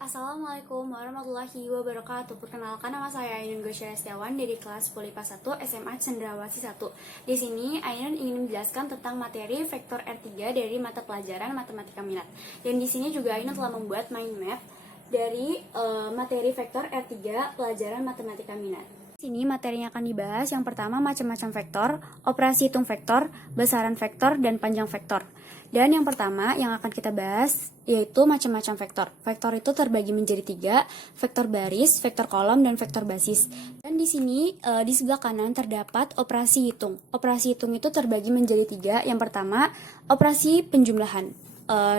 Assalamualaikum warahmatullahi wabarakatuh. Perkenalkan, nama saya Ainun Gosya Setiawan dari kelas Polipa 1 SMA Cendrawasih 1. Di sini Ainun ingin menjelaskan tentang materi vektor R3 dari mata pelajaran Matematika Minat. Dan di sini juga Ainun telah membuat mind map dari materi vektor R3 pelajaran Matematika Minat. Di sini materinya akan dibahas yang pertama macam-macam vektor, operasi hitung vektor, besaran vektor, dan panjang vektor. Dan yang pertama yang akan kita bahas yaitu macam-macam vektor. Vektor itu terbagi menjadi 3, vektor baris, vektor kolom, dan vektor basis. Dan di sini di sebelah kanan terdapat operasi hitung. Operasi hitung itu terbagi menjadi 3. Yang pertama, operasi penjumlahan.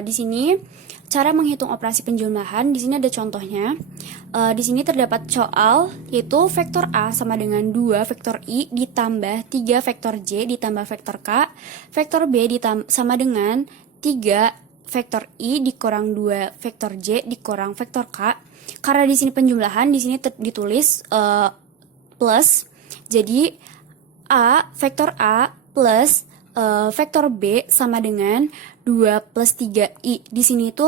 Di sini cara menghitung operasi penjumlahan, di sini ada contohnya. Di sini terdapat soal yaitu vektor A sama dengan 2 vektor I ditambah 3 vektor J ditambah vektor K. Vektor B sama dengan 3 vektor I dikurang 2 vektor J dikurang vektor K. Karena di sini penjumlahan, di sini ditulis plus. Jadi vektor A plus vektor B sama dengan 2 plus 3I. Di sini itu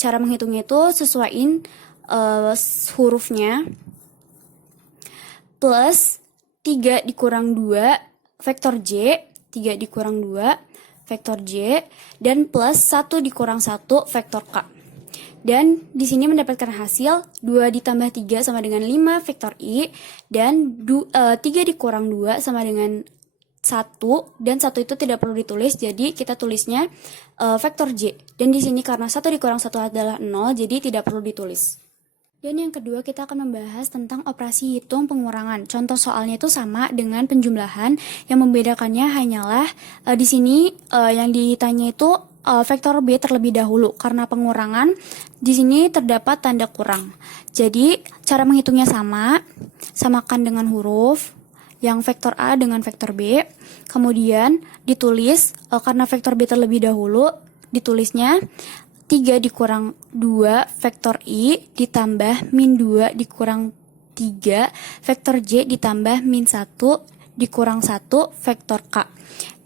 cara menghitungnya itu sesuaiin hurufnya. Plus 3 dikurang 2 vektor J, 3 dikurang 2 vektor J, dan plus 1 dikurang 1 vektor K. Dan di sini mendapatkan hasil 2 ditambah 3 sama dengan 5 vektor I, dan 3 dikurang 2 sama dengan 1, dan 1 itu tidak perlu ditulis, jadi kita tulisnya vektor J. Dan di sini karena 1 dikurang 1 adalah 0, jadi tidak perlu ditulis. Dan yang kedua kita akan membahas tentang operasi hitung pengurangan. Contoh soalnya itu sama dengan penjumlahan, yang membedakannya hanyalah di sini yang ditanya itu vektor B terlebih dahulu, karena pengurangan di sini terdapat tanda kurang. Jadi cara menghitungnya samakan dengan huruf yang vektor A dengan vektor B, kemudian ditulis karena vektor B terlebih dahulu, ditulisnya 3 dikurang 2 vektor I ditambah min 2 dikurang 3 vektor J ditambah min 1 dikurang 1 vektor K.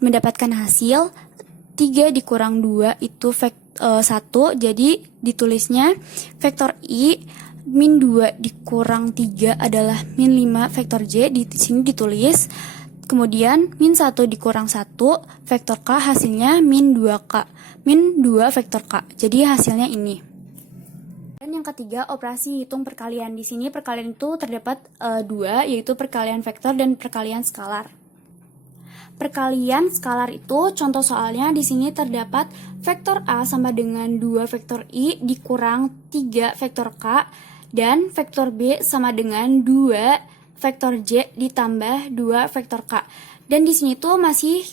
Mendapatkan hasil 3 dikurang 2 itu 1, jadi ditulisnya vektor I min 2 dikurang 3 adalah min 5 vektor J, di sini ditulis. Kemudian min 1 dikurang 1 vektor K, hasilnya min 2K. Min 2 vektor K. Jadi hasilnya ini. Dan yang ketiga, operasi hitung perkalian. Di sini perkalian itu terdapat 2, yaitu perkalian vektor dan perkalian skalar. Perkalian skalar itu contoh soalnya di sini terdapat vektor A sama dengan 2 vektor I dikurang 3 vektor K, dan vektor B sama dengan 2 vektor J ditambah 2 vektor K. Dan di sini tuh masih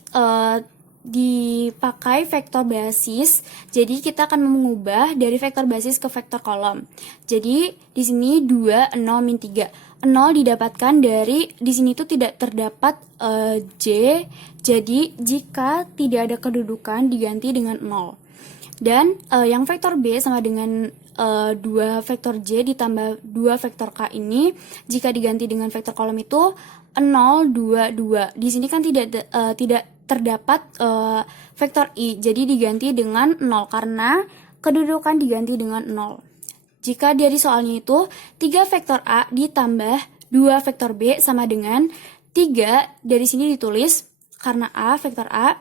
dipakai vektor basis. Jadi kita akan mengubah dari vektor basis ke vektor kolom. Jadi di sini 2, 0, min 3. 0 didapatkan dari, di sini tuh tidak terdapat J. Jadi jika tidak ada kedudukan diganti dengan 0. Dan yang vektor B sama dengan 2 vektor J ditambah 2 vektor K ini, jika diganti dengan vektor kolom itu 0, 2, 2. Di sini kan tidak terdapat vektor I, jadi diganti dengan 0 karena kedudukan diganti dengan 0. Jika dari soalnya itu 3 vektor A ditambah 2 vektor B sama dengan 3, dari sini ditulis karena A, vektor A,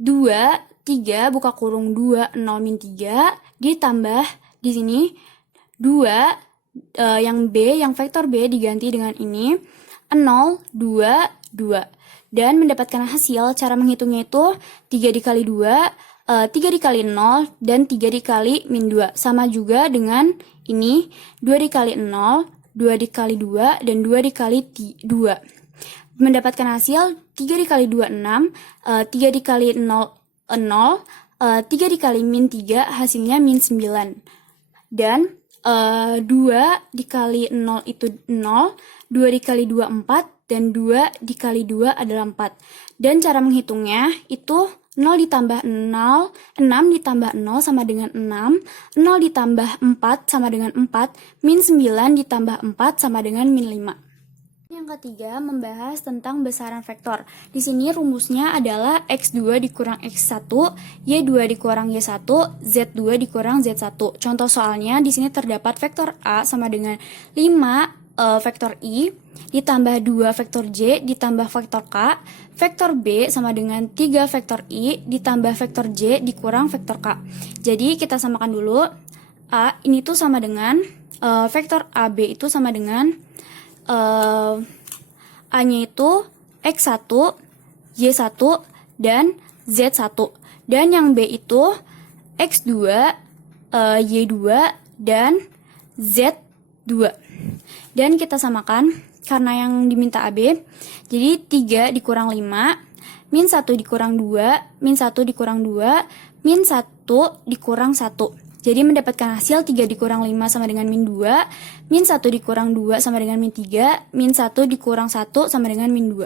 2, 3, buka kurung 2, 0, min 3, ditambah di sini 2, yang B, yang vektor B diganti dengan ini, 0, 2, 2. Dan mendapatkan hasil, cara menghitungnya itu 3 dikali 2, 3 dikali 0, dan 3 dikali min 2. Sama juga dengan ini, 2 dikali 0, 2 dikali 2, dan 2 dikali 2. Mendapatkan hasil 3 dikali 2, 6, 3 dikali 0, 0, 3 dikali min 3, hasilnya min 9. Dan 2 dikali 0 itu 0, 2 dikali 2, 4, dan 2 dikali 2 adalah 4. Dan cara menghitungnya itu 0 ditambah 0, 6 ditambah 0 sama dengan 6, 0 ditambah 4 sama dengan 4, min 9 ditambah 4 sama dengan min 5. Yang ketiga, membahas tentang besaran vektor. Di sini rumusnya adalah X2 dikurang X1, Y2 dikurang Y1, Z2 dikurang Z1. Contoh soalnya, di sini terdapat vektor A sama dengan 5 vektor I, ditambah 2 vektor J, ditambah vektor K, vektor B sama dengan 3 vektor I, ditambah vektor J, dikurang vektor K. Jadi, kita samakan dulu. A ini tuh sama dengan, vektor AB itu sama dengan A-nya itu X1, Y1, dan Z1. Dan yang B itu X2, Y2, dan Z2. Dan kita samakan, karena yang diminta AB, jadi 3 dikurang 5, min 1 dikurang 2, min 1 dikurang 2, min 1 dikurang 1. Jadi mendapatkan hasil 3 dikurang 5 sama dengan min 2, min 1 dikurang 2 sama dengan min 3, min 1 dikurang 1 sama dengan min 2.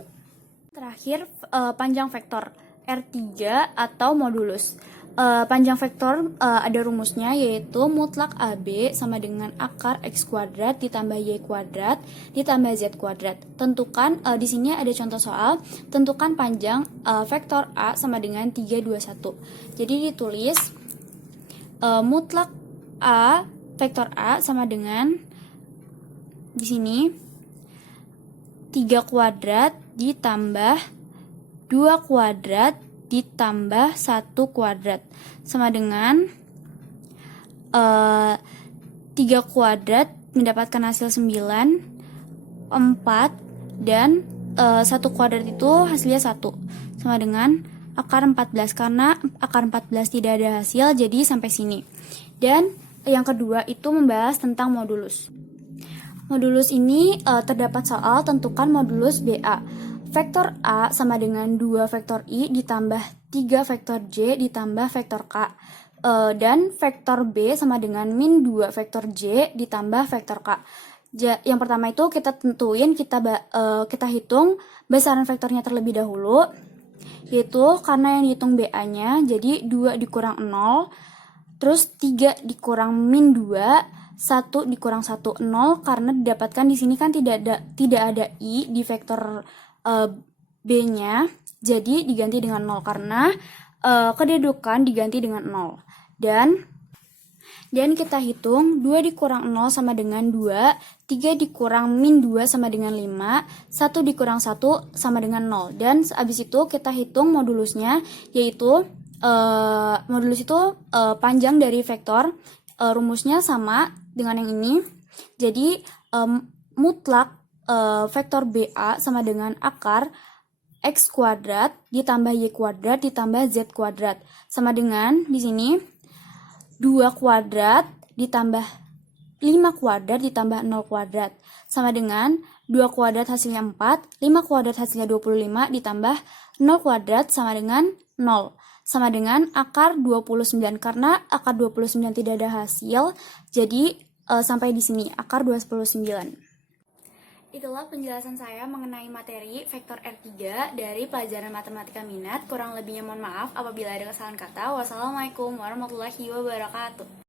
Terakhir, panjang vektor R3 atau modulus. Panjang vektor ada rumusnya, yaitu mutlak AB sama dengan akar X kuadrat ditambah Y kuadrat ditambah Z kuadrat. Tentukan, di sini ada contoh soal, tentukan panjang vektor A sama dengan 3, 2, 1. Jadi ditulis mutlak A, vektor A sama dengan, di sini 3 kuadrat ditambah 2 kuadrat ditambah 1 kuadrat sama dengan 3 kuadrat mendapatkan hasil 9, 4, dan 1 kuadrat itu hasilnya 1 sama dengan akar 14, karena akar 14 tidak ada hasil, jadi sampai sini. Dan yang kedua itu membahas tentang modulus. Modulus ini terdapat soal tentukan modulus BA. Vektor A sama dengan 2 vektor I ditambah 3 vektor J ditambah vektor K. Dan vektor B sama dengan min 2 vektor J ditambah vektor K. Yang pertama itu kita tentuin, kita hitung besaran vektornya terlebih dahulu, yaitu karena yang dihitung BA-nya, jadi 2 dikurang 0, terus 3 dikurang min 2, 1 dikurang 1, 0, karena didapatkan di sini kan tidak ada I di vektor B-nya, jadi diganti dengan 0 karena kedudukan diganti dengan 0. Dan kita hitung 2 dikurang 0 sama dengan 2, 3 dikurang min 2 sama dengan 5, 1 dikurang 1 sama dengan 0. Dan habis itu kita hitung modulusnya, yaitu modulus itu panjang dari vektor, rumusnya sama dengan yang ini. Jadi mutlak vektor BA sama dengan akar X kuadrat ditambah Y kuadrat ditambah Z kuadrat sama dengan, di sini 2 kuadrat ditambah 5 kuadrat ditambah 0 kuadrat sama dengan 2 kuadrat hasilnya 4, 5 kuadrat hasilnya 25 ditambah 0 kuadrat sama dengan 0. Sama dengan akar 29, karena akar 29 tidak ada hasil, jadi sampai di sini akar 29. Itulah penjelasan saya mengenai materi vektor R3 dari pelajaran matematika minat. Kurang lebihnya mohon maaf apabila ada kesalahan kata. Wassalamualaikum warahmatullahi wabarakatuh.